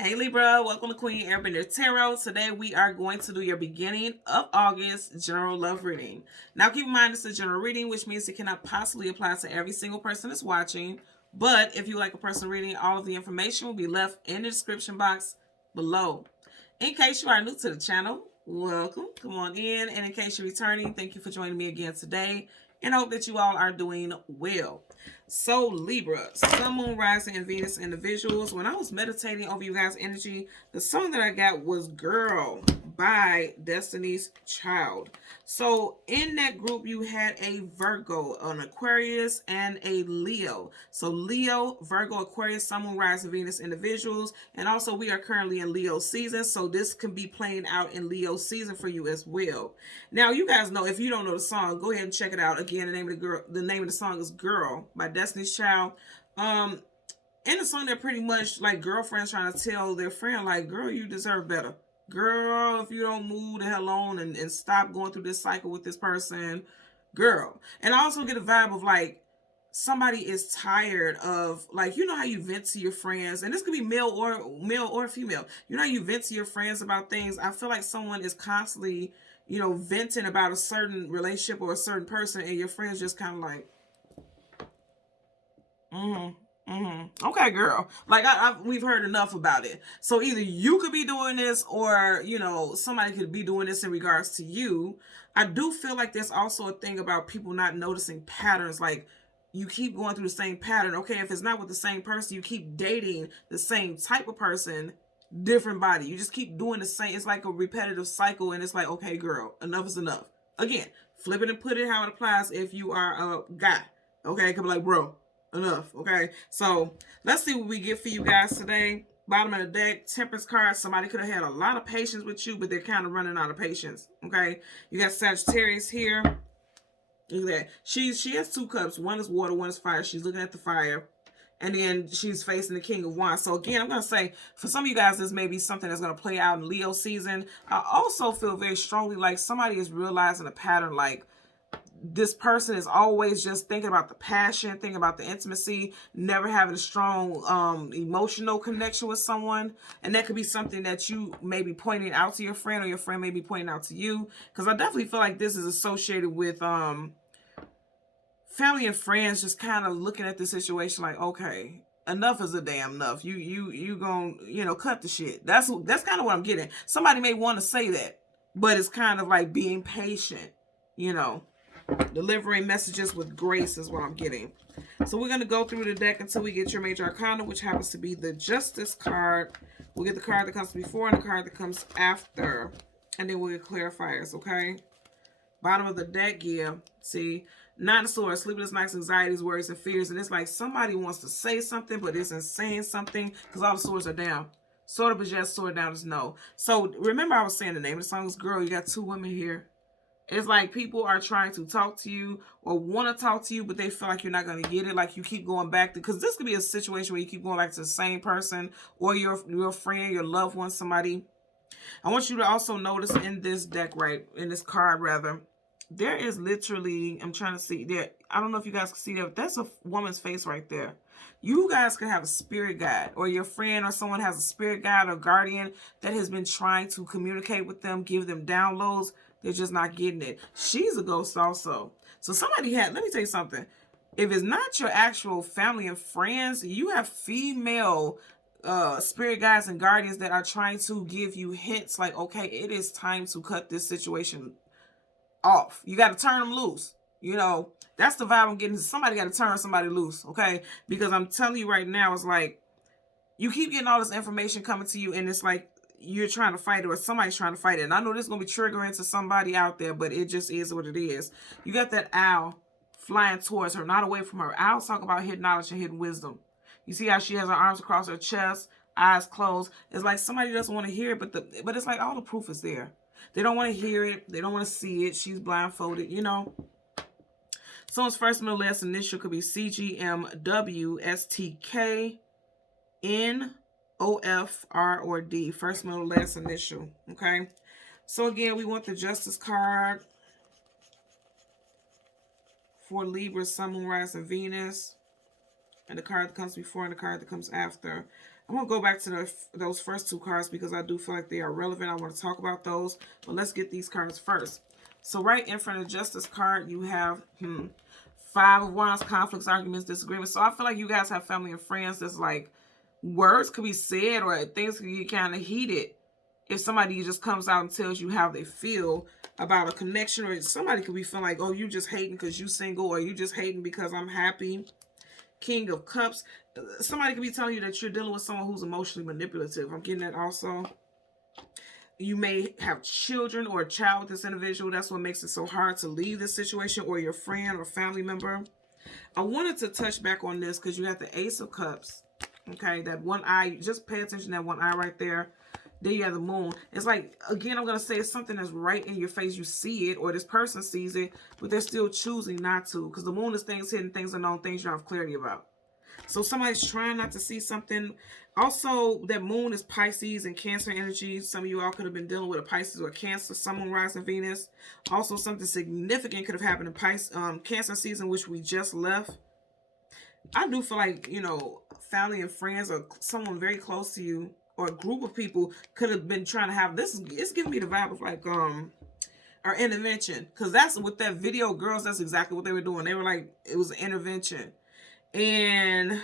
Hey Libra, welcome to Queen Airbender Tarot. Today we are going to do your beginning of August general love reading. Now keep in mind it's a general reading, which means it cannot possibly apply to every single person that's watching. But if you like a personal reading, all of the information will be left in the description box below. In case you are new to the channel, welcome. Come on in. And in case you're returning, thank you for joining me again today. And I hope that you all are doing well. So Libra, Sun, Moon, Rising, and Venus individuals. When I was meditating over you guys' energy, the song that I got was Girl by Destiny's Child. So in that group, you had a Virgo, an Aquarius, and a Leo. So Leo, Virgo, Aquarius, Sun, Moon, Rising, Venus individuals. And also we are currently in Leo season. So this can be playing out in Leo season for you as well. Now you guys know, if you don't know the song, go ahead and check it out. Again, the name of the song is Girl by Destiny's Child. In the song, they're pretty much like girlfriends trying to tell their friend, like, girl, you deserve better. Girl, if you don't move the hell on and stop going through this cycle with this person, girl. And I also get a vibe of like, somebody is tired of, like, you know how you vent to your friends, and this could be male or female. You know how you vent to your friends about things. I feel like someone is constantly, venting about a certain relationship or a certain person, and your friends just kind of like, okay, girl. Like we've heard enough about it. So either you could be doing this, or somebody could be doing this in regards to you. I do feel like there's also a thing about people not noticing patterns. Like, you keep going through the same pattern. Okay, if it's not with the same person, you keep dating the same type of person, different body. You just keep doing the same. It's like a repetitive cycle, and it's like, okay, girl, enough is enough. Again, flip it and put it how it applies if you are a guy. Okay, could be like, bro, enough. Okay, so let's see what we get for you guys today. Bottom of the deck, Temperance card. Somebody could have had a lot of patience with you, but they're kind of running out of patience. Okay, you got Sagittarius here. Look at that. She has two cups. One is water, one is fire. She's looking at the fire. And then she's facing the King of Wands. So again, I'm going to say, for some of you guys, this may be something that's going to play out in Leo season. I also feel very strongly like somebody is realizing a pattern, like this person is always just thinking about the passion, thinking about the intimacy, never having a strong emotional connection with someone. And that could be something that you may be pointing out to your friend, or your friend may be pointing out to you. Because I definitely feel like this is associated with family and friends just kind of looking at the situation like, okay, enough is a damn enough. You gonna cut the shit. That's kind of what I'm getting. Somebody may want to say that, but it's kind of like being patient, delivering messages with grace is what I'm getting. So we're going to go through the deck until we get your major arcana, which happens to be the Justice card. We'll get the card that comes before and the card that comes after, and then we'll get clarifiers. Okay, bottom of the deck, yeah, see, Nine of Swords, sleepless nights, anxieties, worries, and fears. And it's like somebody wants to say something but isn't saying something because all the swords are down. Sword up is yes, sword down is no. So remember, I was saying the name of the song is Girl. You got two women here. It's like people are trying to talk to you or want to talk to you, but they feel like you're not going to get it. Like you keep going back to, because this could be a situation where you keep going back to the same person, or your friend, your loved one, somebody. I want you to also notice in this deck, right, in this card rather, there is literally, I'm trying to see there. I don't know if you guys can see that. That's a woman's face right there. You guys could have a spirit guide, or your friend or someone has a spirit guide or guardian that has been trying to communicate with them, give them downloads. They're just not getting it. She's a ghost also. So somebody let me tell you something. If it's not your actual family and friends, you have female spirit guides and guardians that are trying to give you hints like, okay, it is time to cut this situation off. You got to turn them loose. That's the vibe I'm getting. Somebody got to turn somebody loose, okay? Because I'm telling you right now, it's like you keep getting all this information coming to you, and it's like you're trying to fight it, or somebody's trying to fight it. And I know this is going to be triggering to somebody out there, but it just is what it is. You got that owl flying towards her, not away from her. Owls talk about hidden knowledge and hidden wisdom. You see how she has her arms across her chest, eyes closed. It's like somebody doesn't want to hear it, but it's like all the proof is there. They don't want to hear it. They don't want to see it. She's blindfolded, Someone's first, middle, last initial could be CGMWSTKN. OF, R, or D. First, middle, last initial. Okay. So again, we want the Justice card for Libra, Sun, Moon, Rising, Venus. And the card that comes before and the card that comes after. I'm going to go back to those first two cards because I do feel like they are relevant. I want to talk about those. But let's get these cards first. So right in front of the Justice card, you have Five of Wands, conflicts, arguments, disagreements. So I feel like you guys have family and friends that's like words could be said or things could get kind of heated if somebody just comes out and tells you how they feel about a connection, or somebody could be feeling like, oh, you just hating because you single, or you just hating because I'm happy. King of Cups. Somebody could be telling you that you're dealing with someone who's emotionally manipulative. I'm getting that also. You may have children or a child with this individual. That's what makes it so hard to leave this situation, or your friend or family member. I wanted to touch back on this because you have the Ace of Cups. Okay, that one eye. Just pay attention to that one eye right there. Then you have the Moon. It's like, again, I'm going to say it's something that's right in your face. You see it, or this person sees it, but they're still choosing not to. Because the Moon is things hidden, things unknown, things you don't have clarity about. So somebody's trying not to see something. Also, that Moon is Pisces and Cancer energy. Some of you all could have been dealing with a Pisces or a Cancer, Sun, Moon, rising Venus. Also, something significant could have happened in Cancer season, which we just left. I do feel like, you know, family and friends or someone very close to you, or a group of people could have been trying to have this. It's giving me the vibe of like our intervention, because that's with that video, girls, that's exactly what they were doing. They were like, it was an intervention. And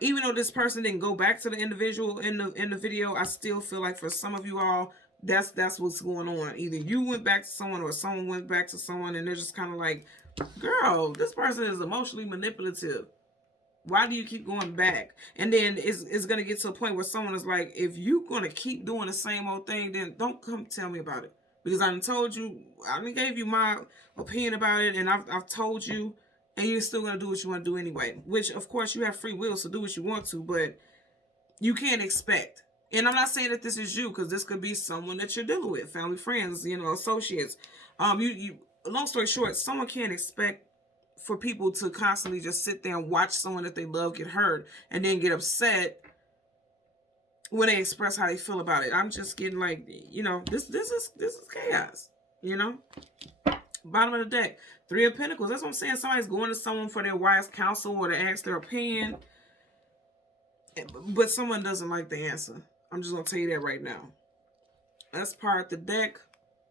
even though this person didn't go back to the individual in the video, I still feel like for some of you all, that's what's going on. Either you went back to someone or someone went back to someone, and they're just kind of like, girl, this person is emotionally manipulative. Why do you keep going back? And then it's going to get to a point where someone is like, if you're going to keep doing the same old thing, then don't come tell me about it. Because I told you, I gave you my opinion about it, and I've told you, and you're still going to do what you want to do anyway. Which, of course, you have free will, so do what you want to, but you can't expect. And I'm not saying that this is you, because this could be someone that you're dealing with, family, friends, you know, associates. Long story short, someone can't expect for people to constantly just sit there and watch someone that they love get hurt and then get upset when they express how they feel about it. I'm just getting like, you know, this is chaos, you know. Bottom of the deck, Three of Pentacles. That's what I'm saying. Somebody's going to someone for their wise counsel or to ask their opinion, but someone doesn't like the answer. I'm just going to tell you that right now. That's part of the deck.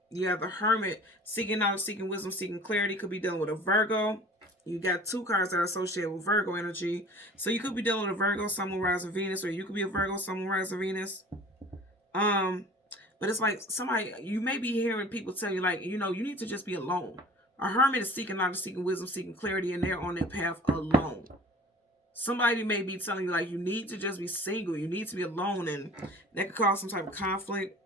You have the Hermit, seeking knowledge, seeking wisdom, seeking clarity. Could be dealing with a Virgo. You got two cards that are associated with Virgo energy. So you could be dealing with a Virgo, Sun, Moon, rising Venus, or you could be a Virgo, Sun, Moon, rising Venus. But it's like somebody, you may be hearing people tell you, like, you know, you need to just be alone. A Hermit is seeking knowledge, seeking wisdom, seeking clarity, and they're on their path alone. Somebody may be telling you, like, you need to just be single. You need to be alone, and that could cause some type of conflict.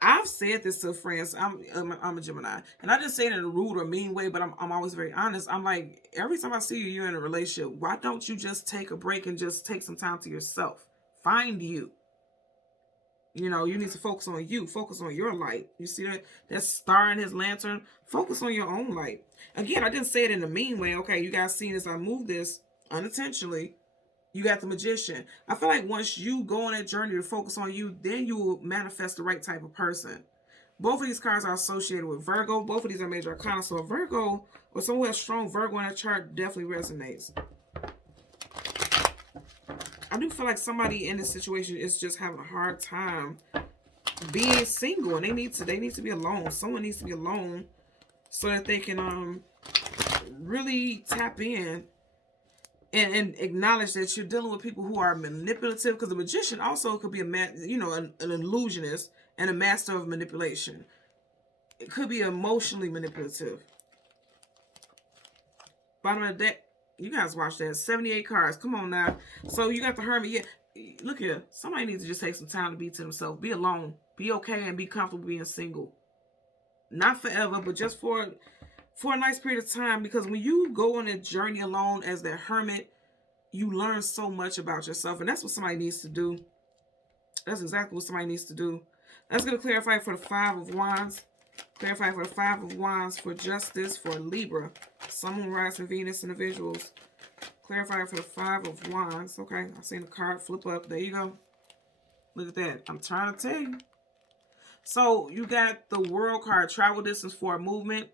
I've said this to friends. I'm a Gemini, and I just say it in a rude or mean way, but I'm always very honest. I'm like, every time I see you, you're in a relationship. Why don't you just take a break and just take some time to yourself? Find you. You know, you need to focus on you. Focus on your light. You see that star in his lantern? Focus on your own light. Again, I didn't say it in a mean way. Okay, you guys seen as I move this unintentionally. You got the Magician. I feel like once you go on that journey to focus on you, then you will manifest the right type of person. Both of these cards are associated with Virgo. Both of these are major arcana. So a Virgo or someone who has strong Virgo in their chart definitely resonates. I do feel like somebody in this situation is just having a hard time being single, and they need to be alone. Someone needs to be alone so that they can really tap in and acknowledge that you're dealing with people who are manipulative, because the Magician also could be an illusionist and a master of manipulation. It could be emotionally manipulative. Bottom of the deck, you guys watch that. 78 cards. Come on now. So you got the Hermit. Yeah, look here. Somebody needs to just take some time to be to themselves. Be alone. Be okay and be comfortable being single. Not forever, but just for a nice period of time, because when you go on a journey alone as that Hermit, you learn so much about yourself, and that's what somebody needs to do. That's exactly what somebody needs to do. That's going to clarify for the Five of Wands. Clarify for the Five of Wands for Justice for Libra. Sun, Moon, rising Venus individuals. Clarify for the Five of Wands. Okay, I've seen the card flip up. There you go. Look at that. I'm trying to tell you. So you got the World card, travel distance for a movement.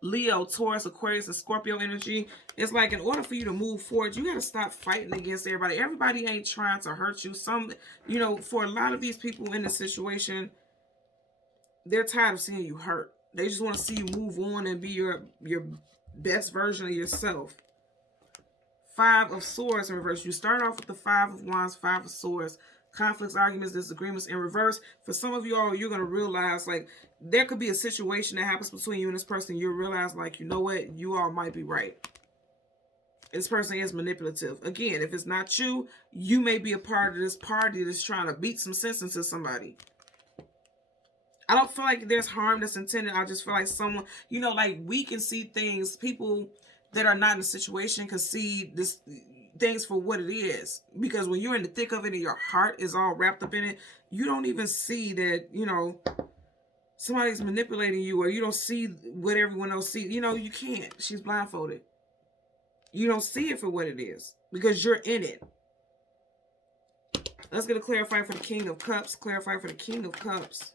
Leo, Taurus, Aquarius, and Scorpio energy. It's like in order for you to move forward, you got to stop fighting against everybody. Everybody ain't trying to hurt you. Some, you know, for a lot of these people in this situation, they're tired of seeing you hurt. They just want to see you move on and be your best version of yourself. Five of Swords in reverse. You start off with the Five of Wands, Five of Swords. Conflicts, arguments, disagreements in reverse. For some of you all, you're going to realize, like, there could be a situation that happens between you and this person. You'll realize, like, you know what? You all might be right. This person is manipulative. Again, if it's not you, you may be a part of this party that's trying to beat some sense into somebody. I don't feel like there's harm that's intended. I just feel like someone, you know, like we can see things. People that are not in the situation can see this things for what it is. Because when you're in the thick of it and your heart is all wrapped up in it, you don't even see that, you know, somebody's manipulating you, or you don't see what everyone else sees. You know, you can't. She's blindfolded. You don't see it for what it is because you're in it. Let's get a clarifier for the King of Cups. Clarify for the King of Cups.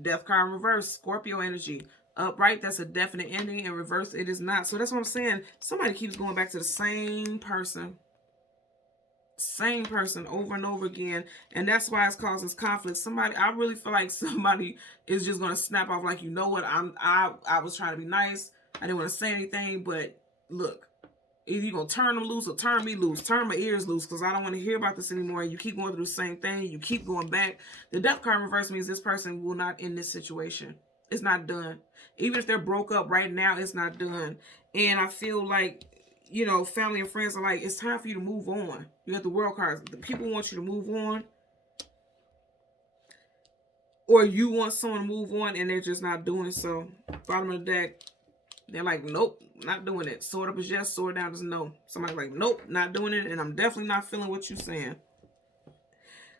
Death card in reverse, Scorpio energy. Upright, that's a definite ending. In reverse, it is not. So that's what I'm saying. Somebody keeps going back to the same person. Same person over and over again. And that's why it's causes conflict. Somebody, I really feel like somebody is just going to snap off like, you know what, I was trying to be nice. I didn't want to say anything, but look. Either you're going to turn them loose or turn me loose. Turn my ears loose because I don't want to hear about this anymore. And you keep going through the same thing. You keep going back. The death card reverse means this person will not end this situation. It's not done. Even if they're broke up right now, it's not done. And I feel like, you know, family and friends are like, it's time for you to move on. You got the world cards. The people want you to move on. Or you want someone to move on and they're just not doing so. Bottom of the deck. They're like, nope, not doing it. Sword up is yes, sword down is no. Somebody's like, nope, not doing it, and I'm definitely not feeling what you're saying.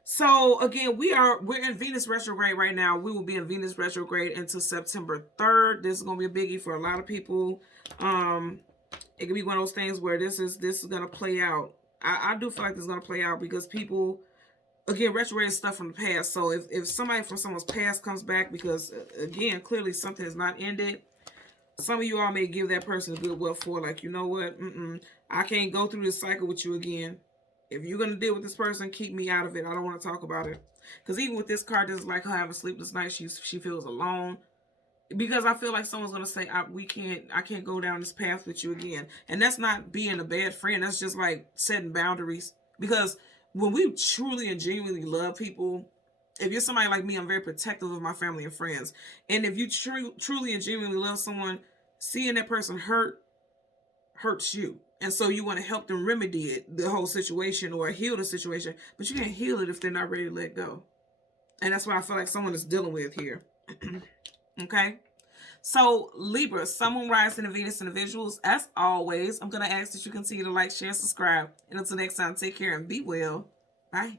So again, we're in Venus retrograde right now. We will be in Venus retrograde until September 3rd. This is gonna be a biggie for a lot of people. It could be one of those things where this is gonna play out. I do feel like this is gonna play out because people, again, retrograde stuff from the past. So if somebody from someone's past comes back, because again, clearly something has not ended. Some of you all may give that person a goodwill for, like, you know what? I can't go through this cycle with you again. If you're going to deal with this person, keep me out of it. I don't want to talk about it. Because even with this card, this is like her having a sleepless night. She feels alone. Because I feel like someone's going to say, I can't go down this path with you again. And that's not being a bad friend. That's just like setting boundaries. Because when we truly and genuinely love people, if you're somebody like me, I'm very protective of my family and friends. And if you truly and genuinely love someone, seeing that person hurts you. And so you want to help them remedy it, the whole situation, or heal the situation. But you can't heal it if they're not ready to let go. And that's what I feel like someone is dealing with here. Okay? So, Libra, Sun, Moon, Rising, and Venus individuals, as always, I'm going to ask that you continue to like, share, subscribe. And until next time, take care and be well. Bye.